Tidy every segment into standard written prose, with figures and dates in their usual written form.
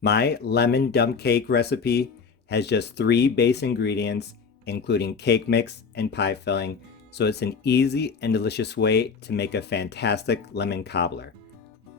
My lemon dump cake recipe has just 3 base ingredients, including cake mix and pie filling, so it's an easy and delicious way to make a fantastic lemon cobbler.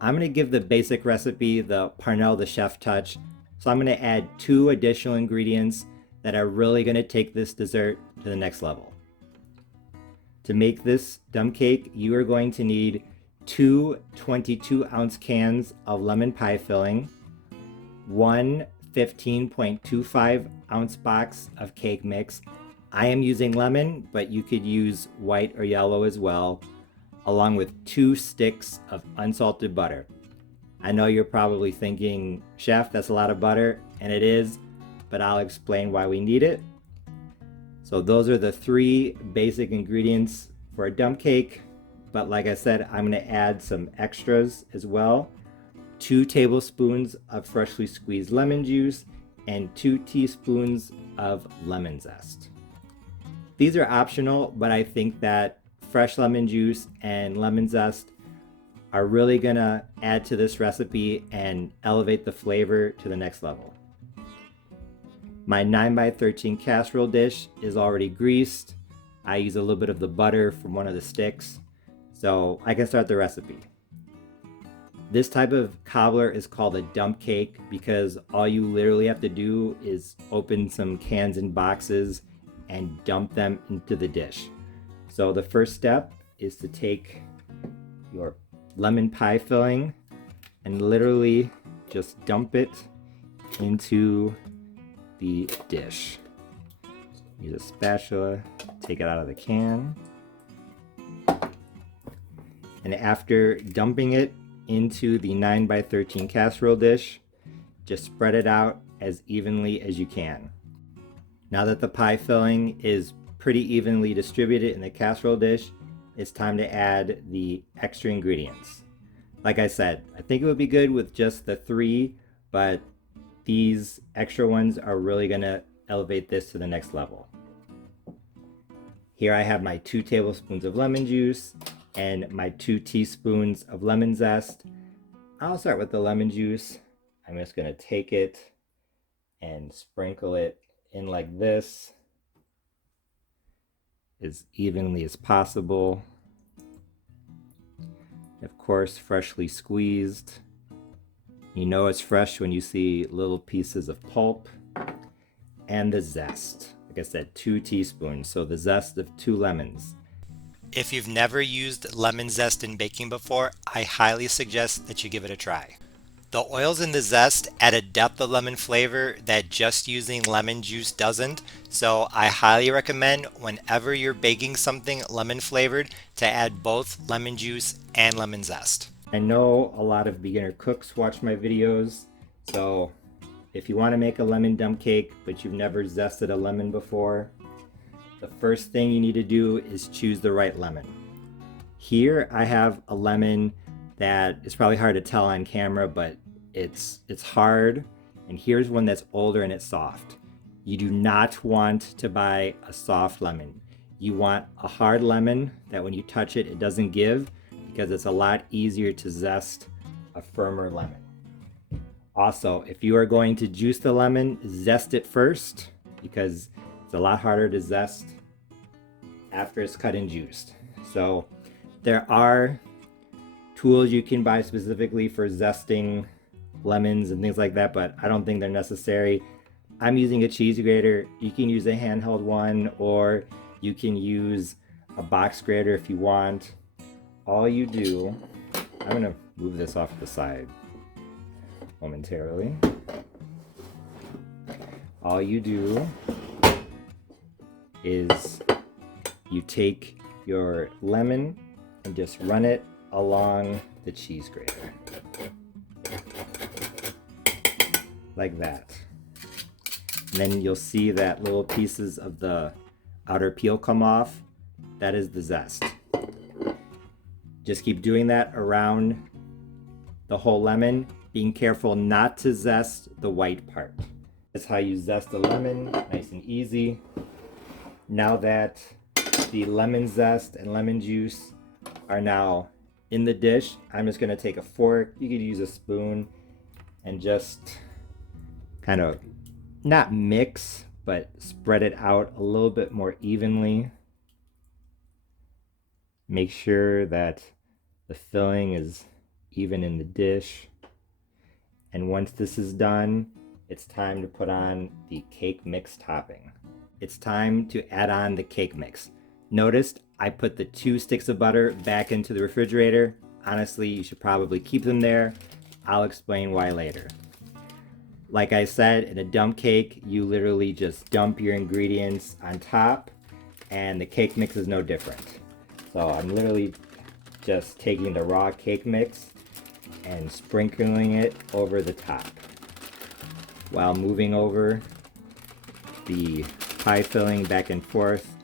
I'm going to give the basic recipe the Parnell the Chef touch, so I'm going to add 2 additional ingredients that are really going to take this dessert to the next level. To make this dump cake, you are going to need 2 22-ounce cans of lemon pie filling, 1 15.25 ounce box of cake mix. I am using lemon, but you could use white or yellow as well, along with 2 sticks of unsalted butter. I know you're probably thinking, Chef, that's a lot of butter, and it is, but I'll explain why we need it. So those are the 3 basic ingredients for a dump cake, but like I said, I'm going to add some extras as well. 2 tablespoons of freshly squeezed lemon juice and 2 teaspoons of lemon zest. These are optional, but I think that fresh lemon juice and lemon zest are really gonna add to this recipe and elevate the flavor to the next level. My 9x13 casserole dish is already greased. I use a little bit of the butter from one of the sticks, so I can start the recipe. This type of cobbler is called a dump cake because all you literally have to do is open some cans and boxes and dump them into the dish. So the first step is to take your lemon pie filling and literally just dump it into the dish. Use a spatula, take it out of the can. And after dumping it into the 9x13 casserole dish, just spread it out as evenly as you can. Now that the pie filling is pretty evenly distributed in the casserole dish, it's time to add the extra ingredients. Like I said, I think it would be good with just the 3, but these extra ones are really gonna elevate this to the next level. Here I have my 2 tablespoons of lemon juice and my 2 teaspoons of lemon zest. I'll start with the lemon juice. I'm just gonna take it and sprinkle it in like this as evenly as possible. Of course, freshly squeezed. You know it's fresh when you see little pieces of pulp. And the zest. Like I said, 2 teaspoons, so the zest of 2 lemons. If you've never used lemon zest in baking before, I highly suggest that you give it a try. The oils in the zest add a depth of lemon flavor that just using lemon juice doesn't, so I highly recommend whenever you're baking something lemon flavored to add both lemon juice and lemon zest. I know a lot of beginner cooks watch my videos, so if you want to make a lemon dump cake but you've never zested a lemon before, the first thing you need to do is choose the right lemon. Here I have a lemon that is probably hard to tell on camera, but it's hard, and here's one that's older and it's soft. You do not want to buy a soft lemon. You want a hard lemon that when you touch it, it doesn't give, because it's a lot easier to zest a firmer lemon. Also, if you are going to juice the lemon, zest it first, because it's a lot harder to zest after it's cut and juiced. So there are tools you can buy specifically for zesting lemons and things like that, but I don't think they're necessary. I'm using a cheese grater. You can use a handheld one, or you can use a box grater if you want. All you do, I'm gonna move this off to the side momentarily. All you do is you take your lemon and just run it along the cheese grater. Like that. And then you'll see that little pieces of the outer peel come off. That is the zest. Just keep doing that around the whole lemon, being careful not to zest the white part. That's how you zest a lemon, nice and easy. Now that the lemon zest and lemon juice are now in the dish, I'm just gonna take a fork, you could use a spoon, and just kind of not mix, but spread it out a little bit more evenly. Make sure that the filling is even in the dish. And once this is done, it's time to put on the cake mix topping. It's time to add on the cake mix. Notice I put the 2 sticks of butter back into the refrigerator. Honestly, you should probably keep them there. I'll explain why later. Like I said, in a dump cake, you literally just dump your ingredients on top, and the cake mix is no different. So I'm literally just taking the raw cake mix and sprinkling it over the top while moving over the pie filling back and forth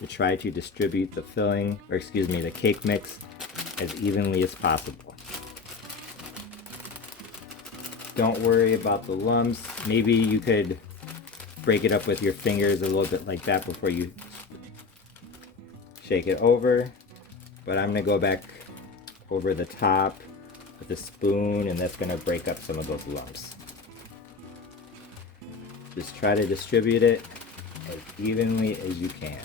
to try to distribute the filling, or excuse me, the cake mix as evenly as possible. Don't worry about the lumps. Maybe you could break it up with your fingers a little bit like that before you shake it over. But I'm gonna go back over the top with a spoon, and that's gonna break up some of those lumps. Just try to distribute it as evenly as you can.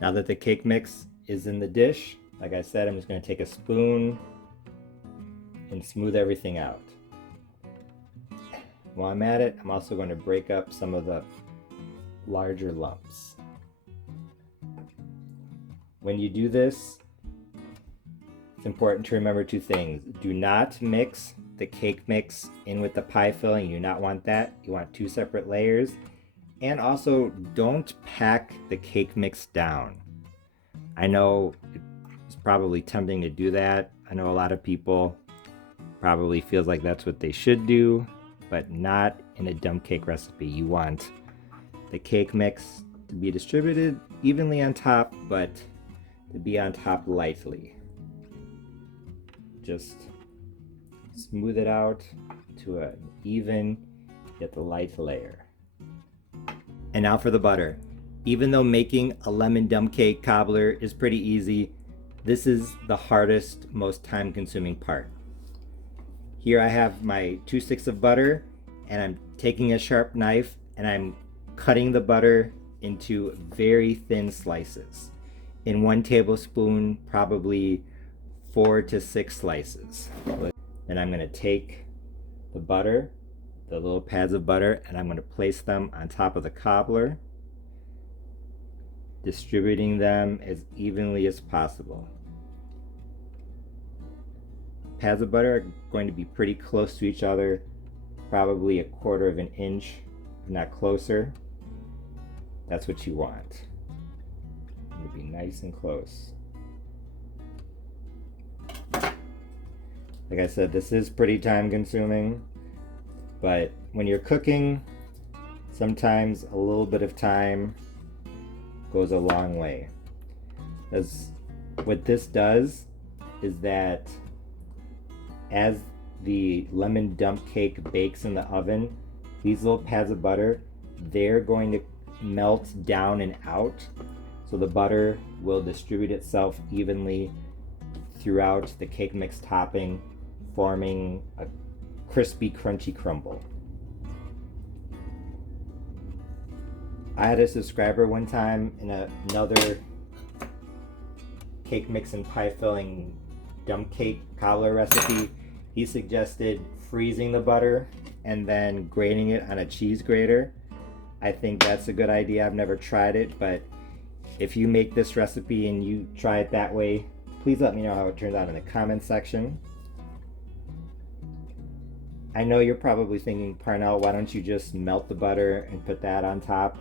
Now that the cake mix is in the dish, like I said, I'm just gonna take a spoon and smooth everything out. While I'm at it, I'm also going to break up some of the larger lumps. When you do this, it's important to remember 2 things. Do not mix the cake mix in with the pie filling. You do not want that. You want 2 separate layers. And also, don't pack the cake mix down. I know it's probably tempting to do that. I know a lot of people probably feels like that's what they should do, but not in a dump cake recipe. You want the cake mix to be distributed evenly on top, but to be on top lightly. Just smooth it out to an even yet the light layer. And now for the butter. Even though making a lemon dump cake cobbler is pretty easy, this is the hardest, most time-consuming part. Here I have my 2 sticks of butter, and I'm taking a sharp knife and I'm cutting the butter into very thin slices. In 1 tablespoon, probably 4 to 6 slices. Then I'm going to take the butter, the little pads of butter, and I'm going to place them on top of the cobbler, distributing them as evenly as possible. Pads of butter are going to be pretty close to each other, probably 1/4 of an inch, if not closer. That's what you want. It'll be nice and close. Like I said, this is pretty time consuming, but when you're cooking, sometimes a little bit of time goes a long way. Because what this does is that as the lemon dump cake bakes in the oven, these little pads of butter, they're going to melt down and out, so the butter will distribute itself evenly throughout the cake mix topping, forming a crispy, crunchy crumble. I had a subscriber one time in another cake mix and pie filling dump cake cobbler recipe. He suggested freezing the butter and then grating it on a cheese grater. I think that's a good idea. I've never tried it, but if you make this recipe and you try it that way, please let me know how it turns out in the comments section. I know you're probably thinking, Parnell, why don't you just melt the butter and put that on top?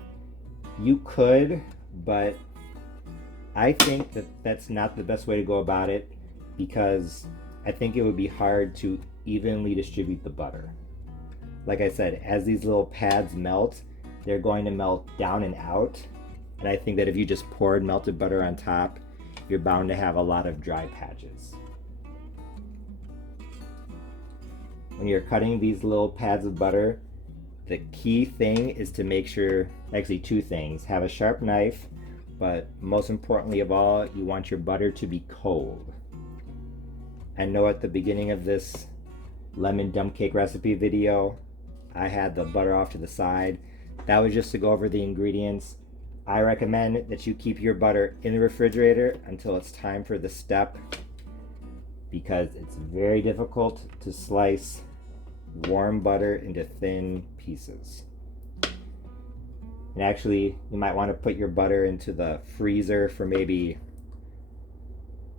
You could, but I think that that's not the best way to go about it, because I think it would be hard to evenly distribute the butter. Like I said, as these little pads melt, they're going to melt down and out. And I think that if you just poured melted butter on top, you're bound to have a lot of dry patches. When you're cutting these little pads of butter, the key thing is to make sure, actually 2 things. Have a sharp knife, but most importantly of all, you want your butter to be cold. I know at the beginning of this lemon dump cake recipe video, I had the butter off to the side. That was just to go over the ingredients. I recommend that you keep your butter in the refrigerator until it's time for the step, because it's very difficult to slice warm butter into thin pieces. And actually, you might want to put your butter into the freezer for maybe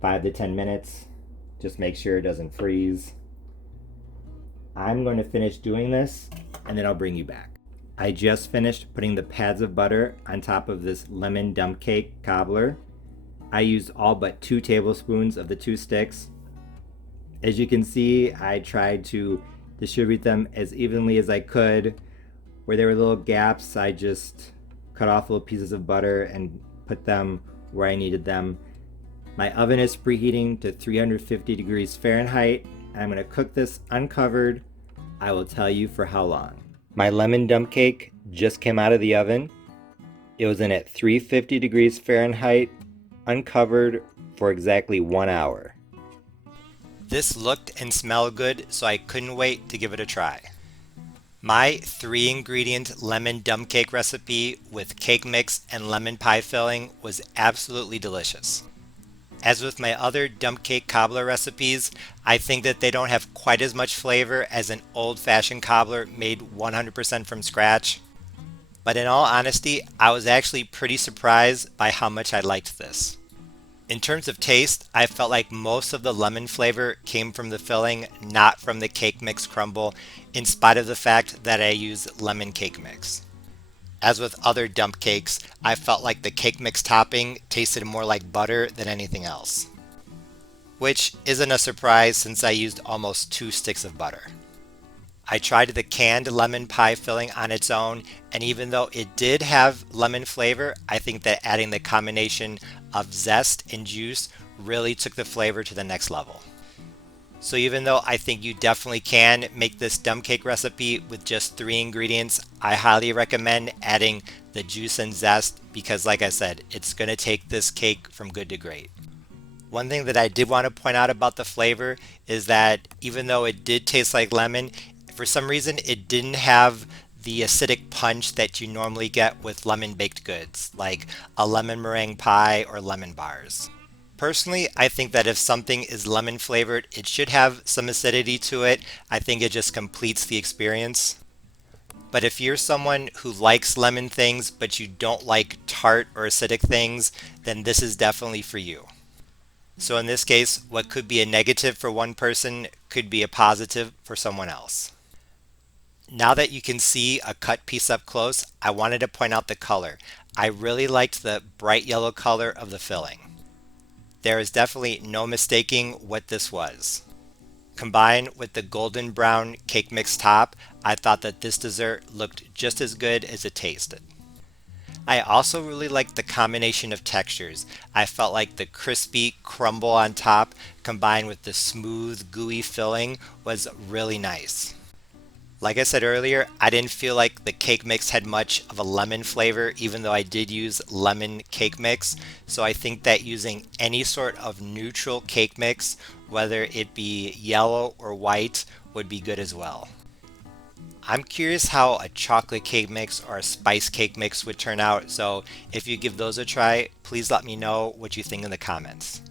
5 to 10 minutes. Just make sure it doesn't freeze. I'm going to finish doing this and then I'll bring you back. I just finished putting the pads of butter on top of this lemon dump cake cobbler. I used all but 2 tablespoons of the 2 sticks. As you can see, I tried to distribute them as evenly as I could. Where there were little gaps, I just cut off little pieces of butter and put them where I needed them. My oven is preheating to 350 degrees Fahrenheit. I'm going to cook this uncovered. I will tell you for how long. My lemon dump cake just came out of the oven. It was in at 350 degrees Fahrenheit, uncovered, for exactly 1 hour. This looked and smelled good, so I couldn't wait to give it a try. My 3-ingredient lemon dump cake recipe with cake mix and lemon pie filling was absolutely delicious. As with my other dump cake cobbler recipes, I think that they don't have quite as much flavor as an old-fashioned cobbler made 100% from scratch. But in all honesty, I was actually pretty surprised by how much I liked this. In terms of taste, I felt like most of the lemon flavor came from the filling, not from the cake mix crumble, in spite of the fact that I use lemon cake mix. As with other dump cakes, I felt like the cake mix topping tasted more like butter than anything else. Which isn't a surprise since I used almost 2 sticks of butter. I tried the canned lemon pie filling on its own, and even though it did have lemon flavor, I think that adding the combination of zest and juice really took the flavor to the next level. So even though I think you definitely can make this dump cake recipe with just 3 ingredients, I highly recommend adding the juice and zest because, like I said, it's going to take this cake from good to great. One thing that I did want to point out about the flavor is that even though it did taste like lemon, for some reason it didn't have the acidic punch that you normally get with lemon baked goods, like a lemon meringue pie or lemon bars. Personally, I think that if something is lemon flavored, it should have some acidity to it. I think it just completes the experience. But if you're someone who likes lemon things but you don't like tart or acidic things, then this is definitely for you. So in this case, what could be a negative for one person could be a positive for someone else. Now that you can see a cut piece up close, I wanted to point out the color. I really liked the bright yellow color of the filling. There is definitely no mistaking what this was. Combined with the golden brown cake mix top, I thought that this dessert looked just as good as it tasted. I also really liked the combination of textures. I felt like the crispy crumble on top combined with the smooth gooey filling was really nice. Like I said earlier, I didn't feel like the cake mix had much of a lemon flavor, even though I did use lemon cake mix. So I think that using any sort of neutral cake mix, whether it be yellow or white, would be good as well. I'm curious how a chocolate cake mix or a spice cake mix would turn out, so if you give those a try, please let me know what you think in the comments.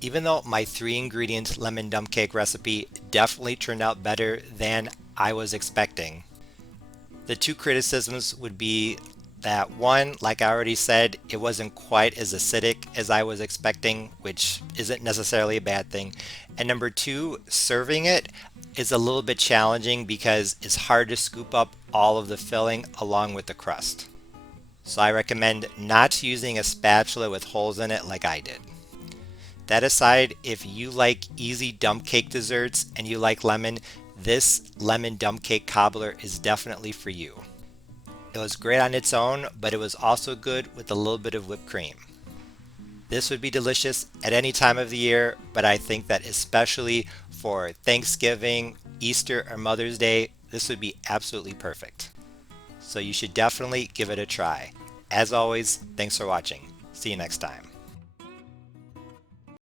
Even though my 3-ingredient lemon dump cake recipe definitely turned out better than I was expecting, the 2 criticisms would be that 1, like I already said, it wasn't quite as acidic as I was expecting, which isn't necessarily a bad thing. And number 2, serving it is a little bit challenging because it's hard to scoop up all of the filling along with the crust. So I recommend not using a spatula with holes in it like I did. That aside, if you like easy dump cake desserts and you like lemon, this lemon dump cake cobbler is definitely for you. It was great on its own, but it was also good with a little bit of whipped cream. This would be delicious at any time of the year, but I think that especially for Thanksgiving, Easter, or Mother's Day, this would be absolutely perfect. So you should definitely give it a try. As always, thanks for watching. See you next time.